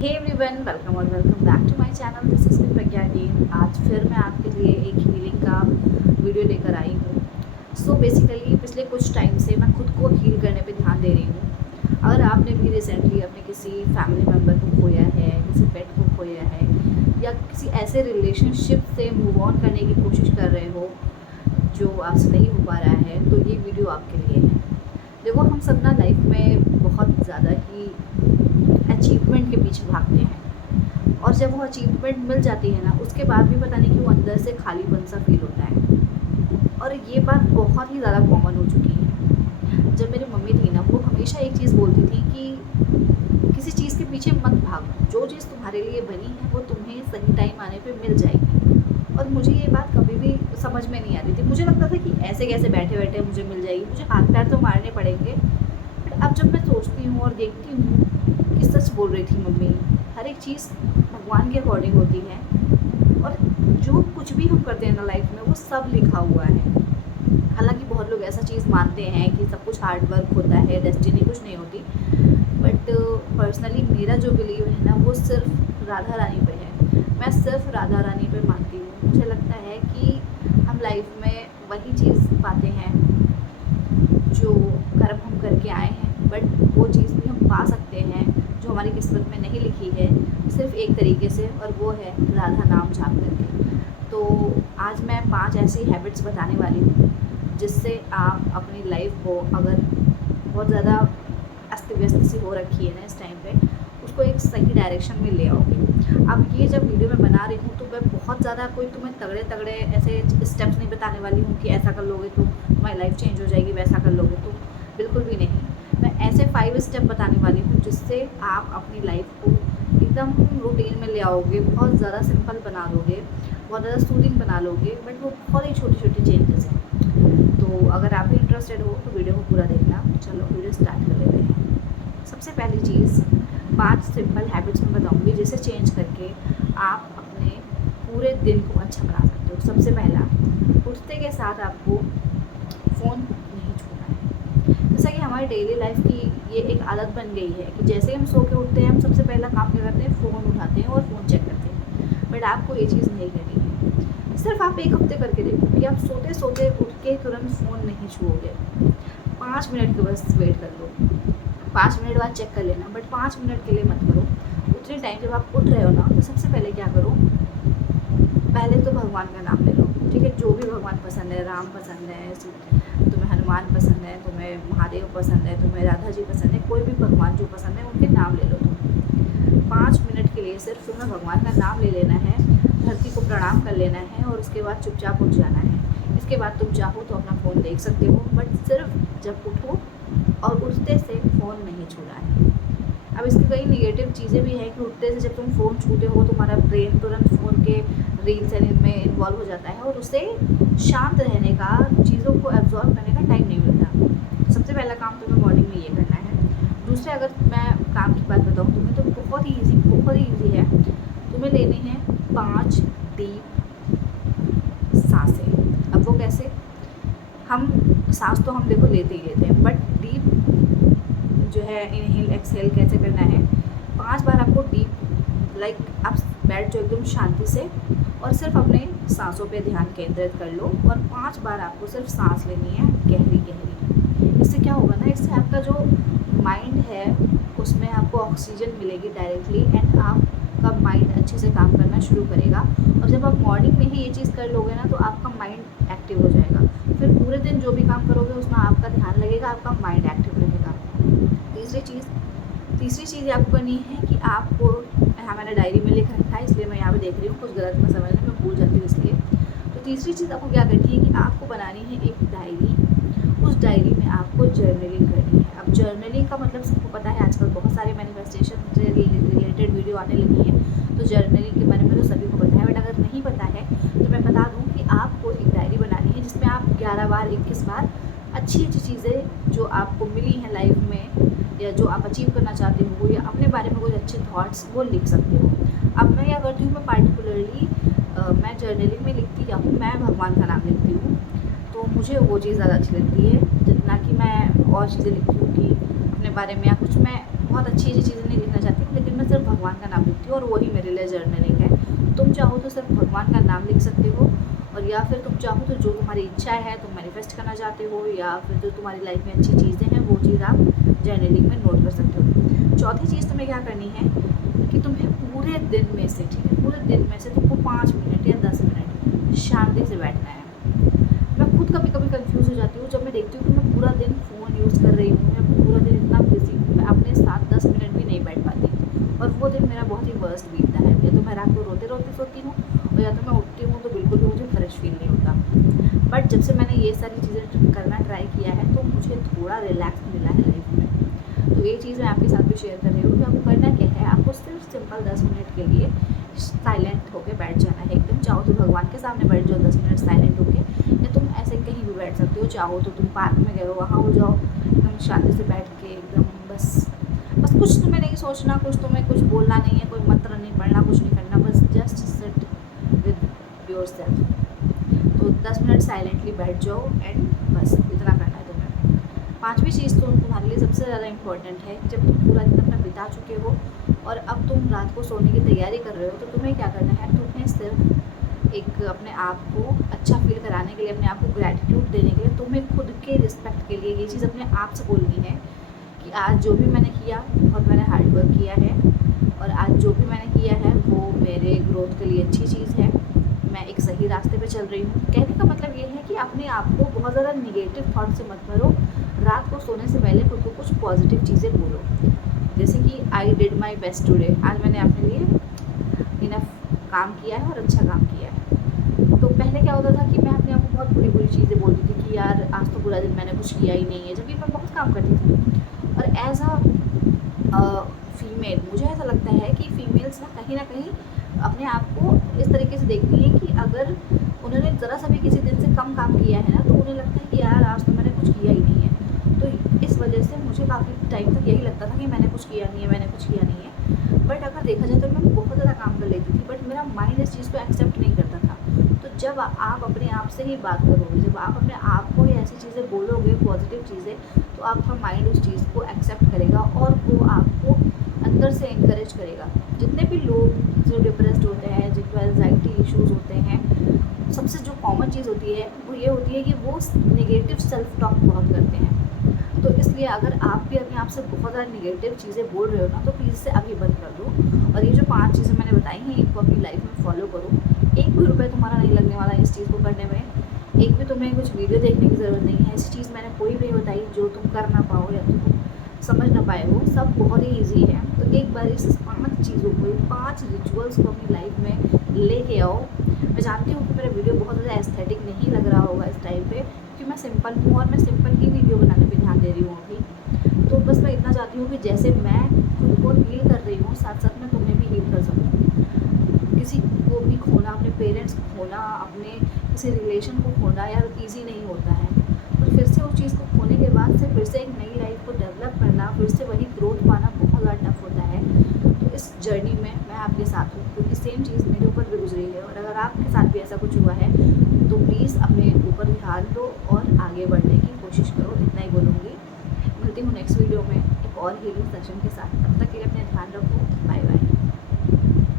हे everyone, welcome और welcome back to my channel. This is me Pragya again. आज फिर मैं आपके लिए एक हीलिंग का वीडियो लेकर आई हूँ। सो बेसिकली पिछले कुछ टाइम से मैं खुद को हील करने पे ध्यान दे रही हूँ। अगर आपने भी रिसेंटली अपने किसी फैमिली मेम्बर को खोया है, किसी पेट को खोया है, या किसी ऐसे रिलेशनशिप से मूव ऑन करने की कोशिश कर रहे हो जो आपसे नहीं हो पा रहा है, तो ये वीडियो आपके लिए है। देखो, हम सब ना लाइफ में बहुत ज़्यादा ही अचीवमेंट के पीछे भागते हैं, और जब वो अचीवमेंट मिल जाती है ना, उसके बाद भी पता नहीं क्यों अंदर से खालीपन सा फील होता है। और ये बात बहुत ही ज़्यादा कॉमन हो चुकी है। जब मेरी मम्मी थी ना, वो हमेशा एक चीज़ बोलती थी कि किसी चीज़ के पीछे मत भागो, जो चीज़ तुम्हारे लिए बनी है वो तुम्हें सही टाइम आने पे मिल जाएगी। और मुझे ये बात कभी भी समझ में नहीं आती थी। मुझे लगता था कि ऐसे कैसे बैठे बैठे मुझे मिल जाएगी, मुझे हाथ पैर तो मारने पड़ेंगे। बट अब जब मैं सोचती हूँ और देखती हूँ कि सच बोल रही थी मम्मी, हर एक चीज़ भगवान के अकॉर्डिंग होती है। और जो कुछ भी हम करते हैं ना लाइफ में, वो सब लिखा हुआ है। हालांकि बहुत लोग ऐसा चीज़ मानते हैं कि सब कुछ हार्ड वर्क होता है, डेस्टिनी कुछ नहीं होती। बट पर्सनली मेरा जो बिलीव है ना, वो सिर्फ राधा रानी पे है। मैं सिर्फ राधा रानी पे मानती हूँ। मुझे लगता है कि हम लाइफ में वही चीज़ पाते हैं जो कर्म हम करके आए हैं। बट वो चीज़ भी हम पा सकते हैं जो हमारी किस्मत में नहीं लिखी है, सिर्फ एक तरीके से, और वो है राधा नाम जाप करके। तो आज मैं 5 ऐसी हैबिट्स बताने वाली हूँ जिससे आप अपनी लाइफ को, अगर बहुत ज़्यादा अस्त व्यस्त सी हो रखी है ना इस टाइम पे, उसको एक सही डायरेक्शन में ले आओगे। अब ये जब वीडियो मैं बना रही हूँ तो मैं बहुत ज़्यादा कोई तुम्हें तगड़े तगड़े ऐसे स्टेप्स नहीं बताने वाली हूँ कि ऐसा कर लोगे तो तुम्हारी लाइफ चेंज हो जाएगी, वैसा कर लोगे तो बिल्कुल भी नहीं। मैं ऐसे 5 स्टेप बताने वाली हूँ जिससे आप अपनी लाइफ को एकदम रूटीन में ले आओगे, बहुत ज़्यादा सिंपल बना दोगे, बहुत ज़्यादा सूदिंग बना लोगे। बट वो बहुत ही छोटी छोटी चेंजेस हैं। तो अगर आप भी इंटरेस्टेड हो तो वीडियो को पूरा देखना। चलो वीडियो स्टार्ट कर लेते हैं। सबसे पहली चीज़, 5 सिंपल हैबिट्स मैं बताऊंगी जिसे चेंज करके आप अपने पूरे दिन को अच्छा बना सकते हो। सबसे पहला, उठते के साथ आपको फ़ोन नहीं छूना है। जैसा कि हमारी डेली लाइफ की ये एक आदत बन गई है कि जैसे हम सो के उठते हैं, हम सबसे पहला काम क्या करते हैं, फ़ोन उठाते हैं और फ़ोन चेक करते हैं। बट आपको ये चीज़ नहीं करनी है। सिर्फ आप एक हफ्ते करके देखो कि आप सोते सोते उठ के तुरंत फ़ोन नहीं छूओगे। 5 मिनट के बस वेट कर लो, 5 मिनट बाद चेक कर लेना, बट 5 मिनट के लिए मत करो। उतने टाइम जब आप उठ रहे हो ना, तो सबसे पहले क्या करो, पहले तो भगवान का नाम ले लो। ठीक है, जो भी भगवान पसंद है, राम पसंद है, तुम्हें हनुमान पसंद है, तुम्हें महादेव पसंद है, तुम्हें राधा जी पसंद है, कोई भी भगवान जो पसंद है उनके नाम ले लो तुम। 5 मिनट के लिए सिर्फ तुम्हें भगवान का नाम ले लेना है, धरती को प्रणाम कर लेना है, और उसके बाद चुपचाप उठ जाना है। इसके बाद तुम चाहो तो अपना फ़ोन देख सकते हो, बट सिर्फ जब उठो और उठते से फ़ोन नहीं छूना है। अब इसकी कई नेगेटिव चीज़ें भी हैं कि उठते से जब तुम फ़ोन छूते हो, तुम्हारा ब्रेन तुरंत फ़ोन के रील्स एंड इनमें इन्वॉल्व हो जाता है, और उससे शांत रहने का, चीज़ों को एब्जॉर्व करने का टाइम नहीं मिलता। सबसे पहला काम तुम्हें मॉर्निंग में ये करना है। दूसरे, अगर मैं काम की बात बताऊँ तुम्हें, तो बहुत ही ईजी है। तुम्हें लेनी है 5 डीप सांसें। अब वो कैसे, हम सांस तो हम देखो लेते ही लेते हैं, बट डीप जो है इनहेल एक्सहेल कैसे करना है, 5 बार आपको डीप, लाइक आप बैठ जाओ एकदम शांति से और सिर्फ अपने सांसों पे ध्यान केंद्रित कर लो, और 5 बार आपको सिर्फ सांस लेनी है गहरी गहरी। इससे क्या होगा ना, इससे आपका जो माइंड है उसमें आपको ऑक्सीजन मिलेगी डायरेक्टली, एंड आपका माइंड अच्छे से काम करना शुरू करेगा। और जब आप मॉर्निंग में ही ये चीज़ कर लोगे ना, तो आपका माइंड एक्टिव हो जाएगा। फिर पूरे दिन जो भी काम करोगे उसमें आपका ध्यान लगेगा, आपका माइंड एक्टिव रहेगा। तीसरी चीज़ आपको करनी है कि आपको, यहाँ मैंने डायरी में लिख रखा है इसलिए मैं यहाँ पे देख रही हूँ, कुछ गलत मैं समझ मैं भूल जाती हूँ इसलिए। तो तीसरी चीज़ आपको क्या करनी है कि आपको बनानी है एक डायरी। उस डायरी में आपको जर्नलिंग करनी है। अब जर्नलिंग का मतलब सबको पता है, आजकल बहुत सारे मैनिफेस्टेशन से रिलेटेड वीडियो आने लगी है, तो जर्नलिंग के बारे में तो सभी को पता है। बट अगर नहीं पता है तो मैं बता दूँ कि आपको एक डायरी बनानी है जिसमें आप 11 बार, 21 बार अच्छी अच्छी चीज़ें जो आपको मिली हैं लाइफ में, या जो आप अचीव करना चाहते हो, या अपने बारे में कुछ अच्छे थॉट्स, वो लिख सकते हो। अब मैं क्या करती हूँ, मैं पार्टिकुलरली मैं जर्नलिंग में लिखती क्या हूँ, मैं भगवान का नाम लिखती हूँ। तो मुझे वो चीज़ ज़्यादा अच्छी लगती है, जितना कि मैं और चीज़ें लिखती हूँ कि अपने बारे में, या कुछ मैं बहुत अच्छी अच्छी चीज़ें नहीं लिखना चाहती हूँ, लेकिन मैं सिर्फ भगवान का नाम लिखती हूँ और वही मेरे लिए जर्नलिंग है। तुम चाहो तो सिर्फ भगवान का नाम लिख सकते हो, और या फिर तुम चाहो तो जो तुम्हारी इच्छाएं है तुम मैनिफेस्ट करना चाहते हो, या फिर जो तुम्हारी लाइफ में अच्छी चीज़ें हैं वो चीज़ आप जर्नलिंग में नोट कर सकते हो। चौथी चीज़ तुम्हें क्या करनी है कि तुम्हें पूरे दिन में से, ठीक है, पूरे दिन में से तुमको 5 मिनट या 10 मिनट शांति से बैठना है। मैं खुद कभी कभी कंफ्यूज हो जाती हूँ जब मैं देखती हूँ कि मैं पूरा दिन फ़ोन यूज़ कर रही हूँ या पूरा दिन इतना बिजी हूँ, मैं अपने साथ 10 मिनट भी नहीं बैठ पाती, और वो दिन मेरा बहुत ही वर्स्ट बीतता है। या तो मैं रात को रोते रोते सोती हूँ, और या तो मैं उठती हूँ तो बिल्कुल भी मुझे फ्रेश फील नहीं होता। बट जब से मैंने ये सारी चीज़ें करना ट्राई किया है तो मुझे थोड़ा रिलैक्स मिला है लाइफ में। तो ये चीज़ मैं आपके साथ भी शेयर कर रही हूँ कि आपको करना क्या है। आपको सिर्फ सिंपल 10 मिनट के लिए साइलेंट होकर बैठ जाना है एकदम। चाहो तो भगवान के सामने बैठ जाओ 10 मिनट साइलेंट होके, या तुम ऐसे कहीं भी बैठ सकते हो। चाहो तो तुम पार्क में गए हो वहाँ हो जाओ, एकदम शांति से बैठ के एकदम बस कुछ तुम्हें नहीं सोचना, कुछ तुम्हें कुछ बोलना नहीं है, कोई मंत्र नहीं पढ़ना, कुछ नहीं करना, बस just sit with your self. तो 10 मिनट साइलेंटली बैठ जाओ एंड बस इतना करना है तुम्हें। पाँचवीं चीज़ तो तुम्हारे लिए सबसे ज़्यादा इम्पोर्टेंट है। जब तुम पूरा दिन अपना बिता चुके हो और अब तुम रात को सोने की तैयारी कर रहे हो, तो तुम्हें क्या करना है, तुम्हें सिर्फ एक अपने आप को अच्छा फील कराने के लिए, अपने आप को ग्रैटिट्यूड देने के लिए, तुम्हें खुद के रिस्पेक्ट के लिए ये चीज़ अपने आप से बोलनी है कि आज जो भी मैंने किया बहुत मैंने हार्ड वर्क किया है, और आज जो भी मैंने किया है वो मेरे ग्रोथ के लिए अच्छी चीज़ है, मैं एक सही रास्ते पे चल रही हूँ। कहने का मतलब ये है कि अपने आप को बहुत ज़्यादा निगेटिव थॉट से मत भरो। रात को सोने से पहले खुद को कुछ पॉजिटिव चीज़ें बोलो, जैसे कि I did my best today, आज मैंने अपने लिए इनफ काम किया है और अच्छा काम किया है। तो पहले क्या होता था कि मैं अपने आप को बहुत बुरी बुरी चीज़ें बोलती थी कि यार आज तो पूरा दिन मैंने कुछ किया ही नहीं है, जबकि मैं बहुत काम करती थी। और एज अ फीमेल मुझे ऐसा लगता है कि फीमेल्स ना कहीं अपने आप को इस तरीके से देखती हैं कि अगर उन्होंने ज़रा सा भी किसी दिन से कम काम किया है ना, तो उन्हें लगता है कि यार आज तो मैंने कुछ किया ही नहीं है। तो इस वजह से मुझे काफ़ी टाइम तक यही लगता था कि मैंने कुछ किया नहीं है, मैंने कुछ किया नहीं है। बट अगर देखा जाए तो मैं बहुत ज़्यादा काम कर लेती थी, बट मेरा माइंड इस चीज़ को एक्सेप्ट नहीं करता था। तो जब आप अपने आप से ही बात करोगे, जब आप अपने आप को ऐसी चीज़ें बोलोगे, पॉजिटिव चीज़ें, तो आपका माइंड उस चीज़ को एक्सेप्ट करेगा और वो आपको अंदर से इंकरेज करेगा। जितने भी लोग जो डिप्रेस्ड होते हैं, जिनको एंजाइटी इश्यूज़ होते हैं, सबसे जो कॉमन चीज़ होती है वो ये होती है कि वो नेगेटिव सेल्फ टॉक बहुत करते हैं। तो इसलिए अगर आप भी अपने आप से बहुत ज़्यादा नेगेटिव चीज़ें बोल रहे हो ना, तो प्लीज़ से अभी बंद कर दो, और ये जो 5 चीज़ें मैंने बताई हैं इनको अपनी लाइफ में फॉलो करो। एक भी रुपये तुम्हारा नहीं लगने वाला इस चीज़ को करने में, एक भी तुम्हें कुछ वीडियो देखने की ज़रूरत नहीं है। ऐसी चीज़ मैंने कोई भी नहीं बताई जो तुम कर ना पाओ या तुम समझ ना पाए हो, सब बहुत ही ईजी है। तो एक बार इस 5 चीज़ों को, 5 रिचुअल्स को अपनी लाइफ में लेके आओ। मैं जानती हूँ कि मेरा वीडियो बहुत ज़्यादा एस्थेटिक नहीं लग रहा होगा इस टाइम पे, क्योंकि मैं सिंपल हूँ और मैं सिंपल ही वीडियो बनाने पे ध्यान दे रही हूँ अभी। तो बस मैं इतना चाहती हूँ कि जैसे मैं खुद को हील कर रही हूँ, साथ साथ मैं तुम्हें भी हील कर सकूँ। किसी को भी खोना, अपने पेरेंट्स को खोना, अपने किसी रिलेशन को खोना यार ईजी नहीं होता है, और फिर से उस चीज़ को खोने के बाद से फिर से एक नई लाइफ को डेवलप करना, फिर से वही ग्रोथ पाना बहुत ज़्यादा टफ होता है। तो इस जर्नी में मैं आपके साथ हूँ, क्योंकि सेम चीज़ मेरे ऊपर भी गुजरी है, और अगर आपके साथ भी ऐसा कुछ हुआ है तो प्लीज़ अपने ऊपर ध्यान दो और आगे बढ़ने की कोशिश करो। इतना ही बोलूँगी। मिलती हूँ नेक्स्ट वीडियो में एक और हीलिंग सेशन के साथ। तब तक के लिए अपने